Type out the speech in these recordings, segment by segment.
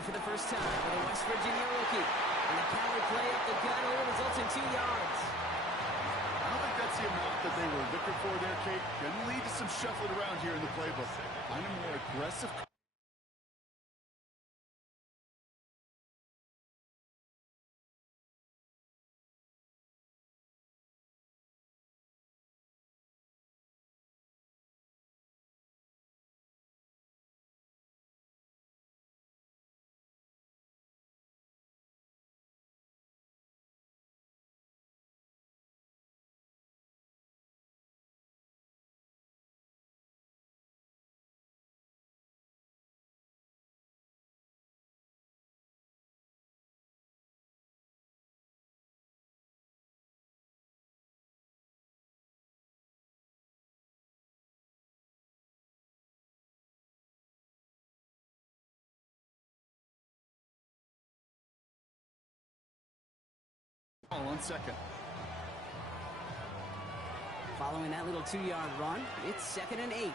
running for the first time with a West Virginia rookie. And the power play up the gut only results in 2 yards. I don't think that's the amount that they were looking for there, Kate. Going to lead to some shuffling around here in the playbook. Find a more aggressive. On second. Following that little 2-yard run, it's 2nd and 8.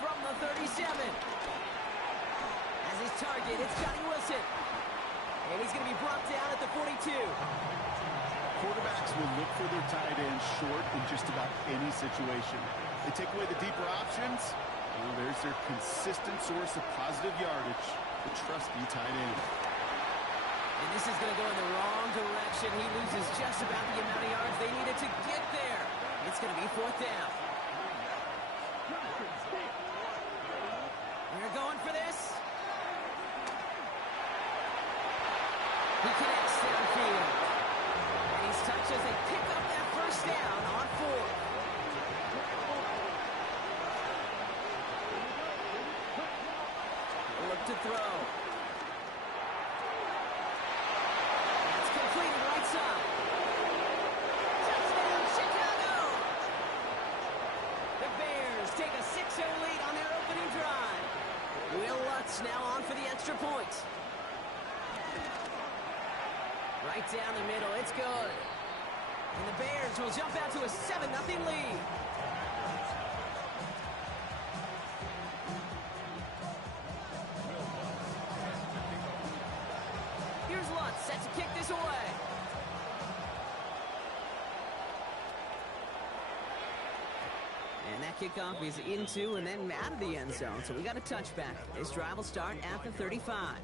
From the 37. As his target, it's Johnny Wilson. And he's going to be brought down at the 42. Quarterbacks will look for their tight end short in just about any situation. They take away the deeper options. Well, there's their consistent source of positive yardage. The trusty tight end. And this is going to go in the wrong direction. He loses just about the amount of yards they needed to get there. It's going to be 4th down. We're going for this. He connects downfield. And he's touched as they pick up that first down on 4th. Look to throw. That's completed right side. Touchdown, Chicago! The Bears take a 6-0 lead on their opening drive. Will Lutz now on for the extra point. Right down the middle, it's good. And the Bears will jump out to a 7-0 lead. Here's Lutz set to kick this away. And that kickoff is into and then out of the end zone. So we got a touchback. This drive will start at the 35.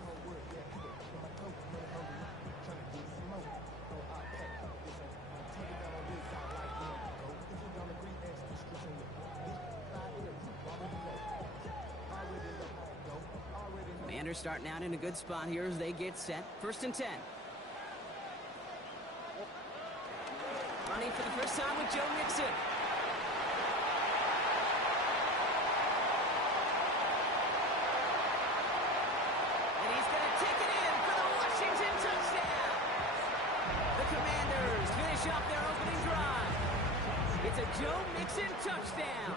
Commanders starting out in a good spot here as they get set. 1st and 10. Running for the first time with Joe Mixon. And he's going to take it in for the Washington touchdown. The Commanders finish off their opening drive. It's a Joe Mixon touchdown.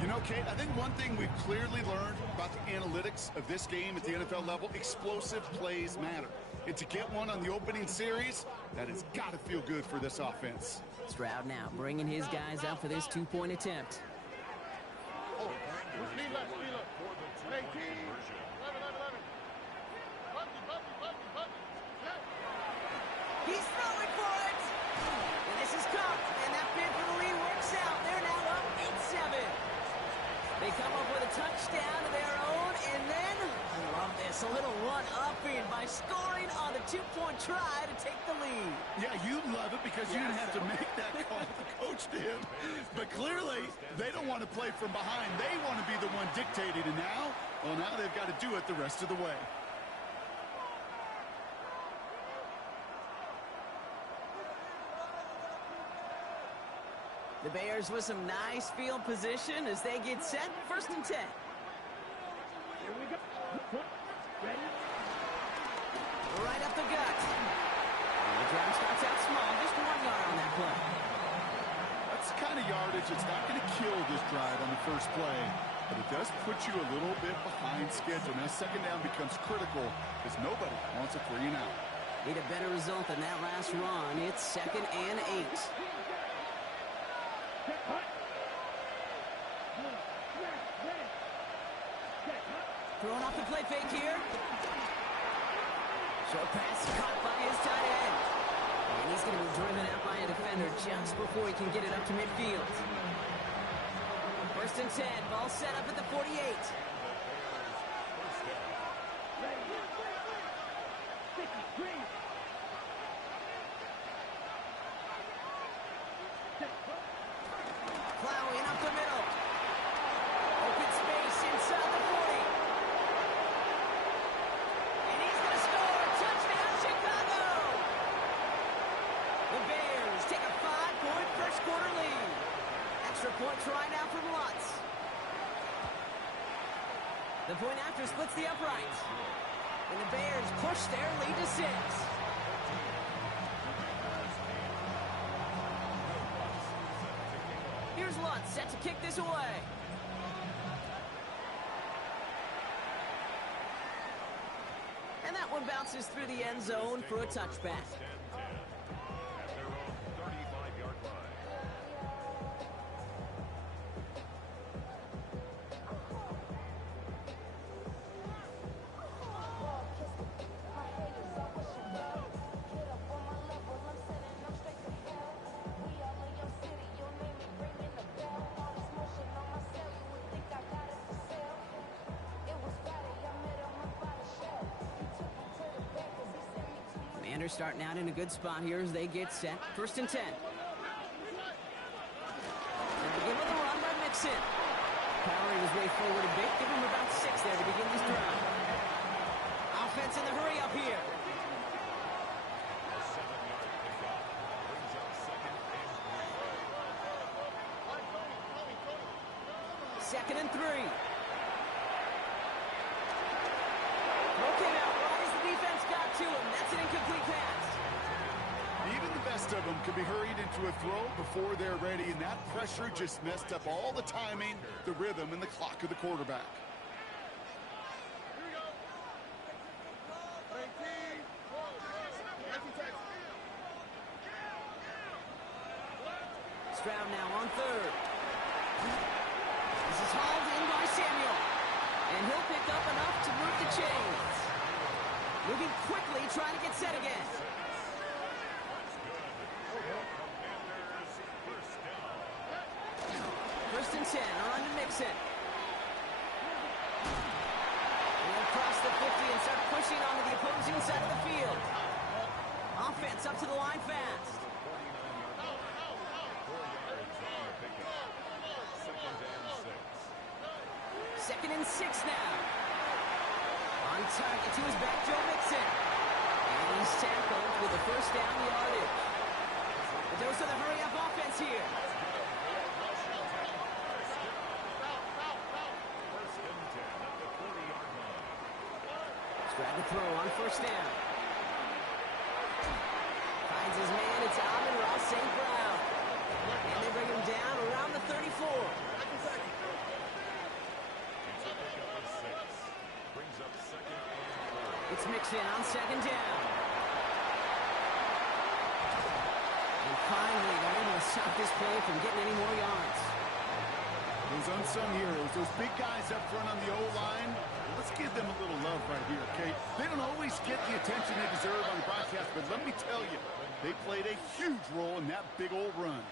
You know, Kate, I think one thing we've clearly learned about the analytics of this game at the NFL level, explosive plays matter. And to get one on the opening series, that has got to feel good for this offense. Stroud now bringing his guys out for this 2-point attempt. He's throwing for it! And this is Cup, and that bid for the lead works out. They're now up 8-7. They come up with a touchdown of their own, and then, I love this, a little run-up-in by scoring on the 2-point try to take the lead. Yeah, you love it because you didn't have to make that call. The coach did. But clearly, they don't want to play from behind. They want to be the one dictating, and now, well, now they've got to do it the rest of the way. The Bears with some nice field position as they get set. 1st and 10. Here we go. Ready? Right up the gut. The drive starts out small. Just 1 yard on that play. That's the kind of yardage that's not going to kill this drive on the first play, but it does put you a little bit behind schedule. Now, 2nd down becomes critical because nobody wants a 3 and out. Need a better result than that last run. It's 2nd and 8. Throwing off the play fake here. Short pass caught by his tight end. And he's going to be driven out by a defender just before he can get it up to midfield. First and 10. Ball set up at the 48. Plowing up the middle. Open space inside the 40. And he's going to score. Touchdown, Chicago. The Bears take a 5-point first quarter lead. Extra point try now from Lutz. The point after splits the uprights. And the Bears push their lead to 6. Here's Lutz set to kick this away. And that one bounces through the end zone for a touchback. Commanders starting out in a good spot here as they get set. First and 10. They'll begin with a run by Mixon. Powering his way forward a bit. Give him about 6 there to begin this drive. Offense in the hurry up here. Second and 3. Broken out right as the defense got to him. That's an incomplete pass. Even the best of them can be hurried into a throw before they're ready, and that pressure just messed up all the timing, the rhythm, and the clock of the quarterback. Stroud now on third. This is hauled in by Samuel. And he'll pick up enough to move the chains. Moving quickly, trying to get set again. First and 10, on to Mixon. And across the 50 and start pushing onto the opposing side of the field. Offense up to the line fast. Second and 6 now. On target to his back, Joe Mixon. And he's tackled with a first down yardage. A dose of the hurry-up offense here. Stroud to throw on first down. Finds his man, it's Amon-Ra St. Brown. And they bring him down around the 34. It's Mixon on second down. And finally, they're able to stop this play from getting any more yards. Those unsung heroes, those big guys up front on the O-line, let's give them a little love right here, okay? They don't always get the attention they deserve on the broadcast, but let me tell you, they played a huge role in that big old run.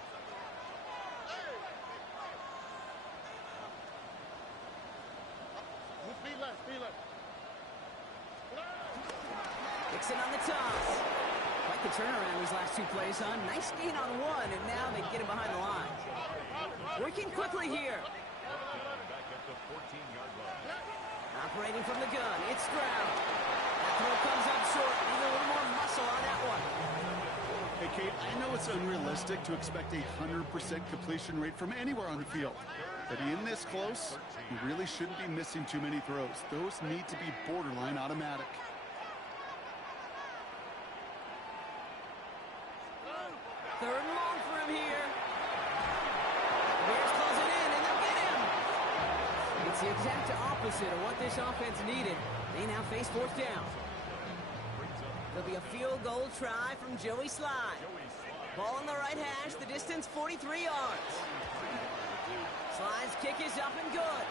Mixon on the toss. Quite the turnaround these last 2 plays, huh? Nice gain on 1, and now they get him behind the line. Working quickly here. Operating from the gun, it's Stroud. That throw comes up short. Need a little more muscle on that one. Hey, Kate, I know it's unrealistic to expect a 100% completion rate from anywhere on the field. But in this close, you really shouldn't be missing too many throws. Those need to be borderline automatic. Third and long for him here. The Bears close it in, and they'll get him. It's the exact opposite of what this offense needed. They now face fourth down. There'll be a field goal try from Joey Slye. Ball on the right hash, the distance 43 yards. Slide's kick is up and good.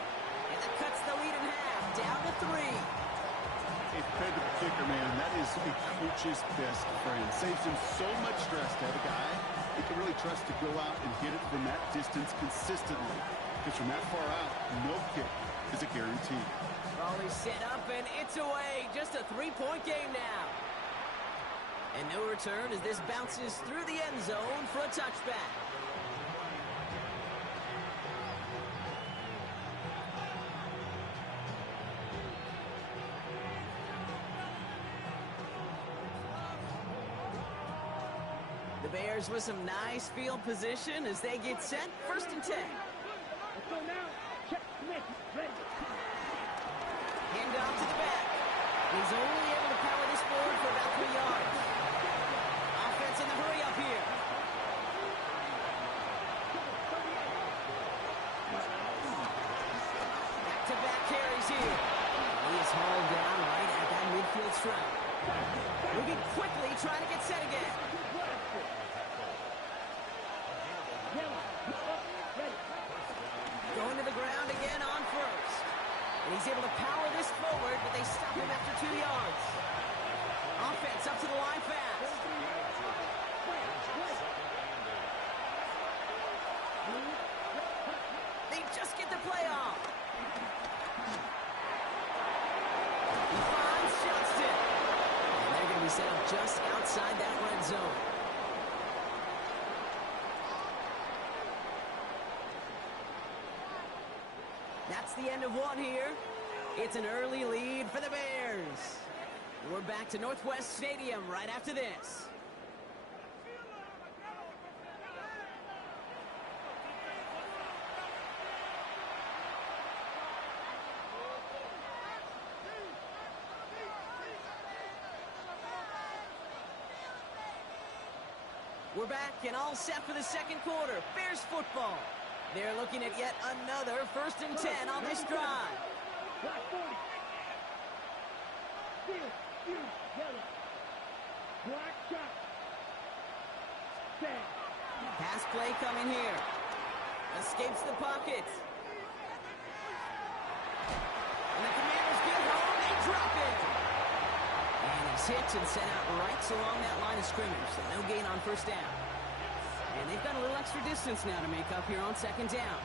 And that cuts the lead in half, down to 3. A dependable kicker, man. That is a coach's best friend. Saves him so much stress to have a guy he can really trust to go out and hit it from that distance consistently. Because from that far out, no kick is a guarantee. Brawley set up, and it's away. Just a 3-point game now. And no return as this bounces through the end zone for a touchback. The Bears with some nice field position as they get set. 1st and 10. Let's go now. Check. Ready. Hand off to the back. He's only able to power this forward for about 3 yards. Offense in the hurry up here. Back-to-back carries here. He is hauled down right at that midfield stripe. Moving quickly, trying to get set again. Going to the ground again on 1st. And he's able to power this forward, but they stop him after 2 yards. Offense up to the line fast. They just get the play off. He finds Johnston. And they're going to be set up just outside that red zone. That's the end of one here. It's an early lead for the Bears. We're back to Northwest Stadium right after this. We're back and all set for the second quarter. Bears football. They're looking at yet another 1st and 10 on this drive. Black 40. Field, yellow. Black shot. Stand. Pass play coming here. Escapes the pocket. And the Commanders get home. They drop it. And he's hit and sent out right along that line of scrimmage. So no gain on 1st down. And they've got a little extra distance now to make up here on 2nd down.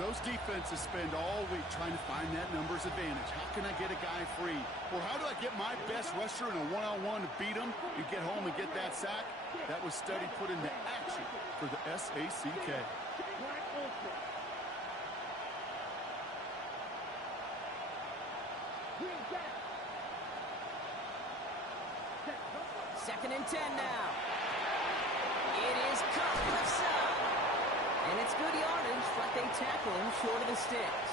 Those defenses spend all week trying to find that numbers advantage. How can I get a guy free? Or how do I get my best rusher in a one-on-one to beat him? You get home and get that sack. That was study put into action for the SACK. Second and 10 now. It is caught left side. And it's good yardage, but they tackle him short of the sticks.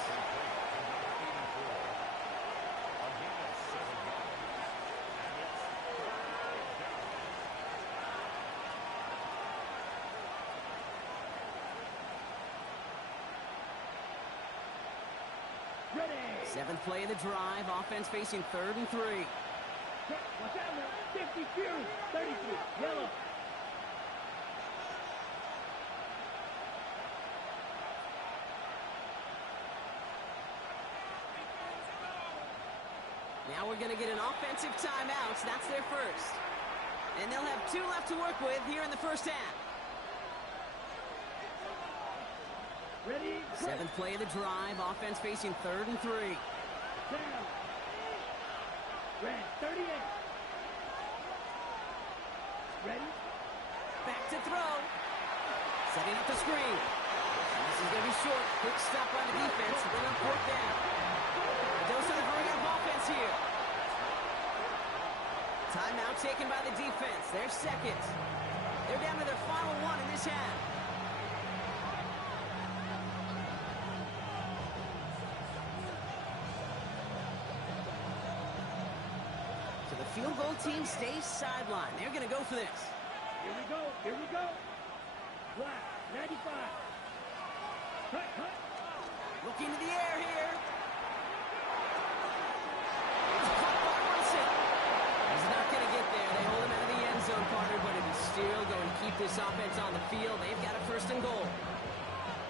Ready. 7th play of the drive. Offense facing 3rd and 3. Watch out now. 50 Fury. 33. Yellow. Now we're going to get an offensive timeout. That's their first. And they'll have 2 left to work with here in the 1st half. Ready. 7th play of the drive. Offense facing 3rd and 3. Down. Red. 38. Ready. Back to throw. Setting up the screen. And this is going to be short. Quick stop by the defense to bring up 4th down. Dose of the hurry-up offense here. Timeout taken by the defense. They're second. They're down to their final 1 in this half. So the field goal team stays sidelined. They're going to go for this. Here we go. Here we go. Black. 95. Cut. Looking to the air here. It's caught by Wilson. He's not going to get there. They hold him out of the end zone, partner, but it is still going to keep this offense on the field. They've got a 1st and goal.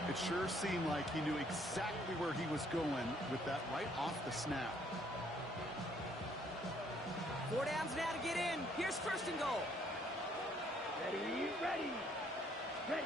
It sure seemed like he knew exactly where he was going with that right off the snap. 4 downs now to get in. Here's first and goal. Ready, ready, ready.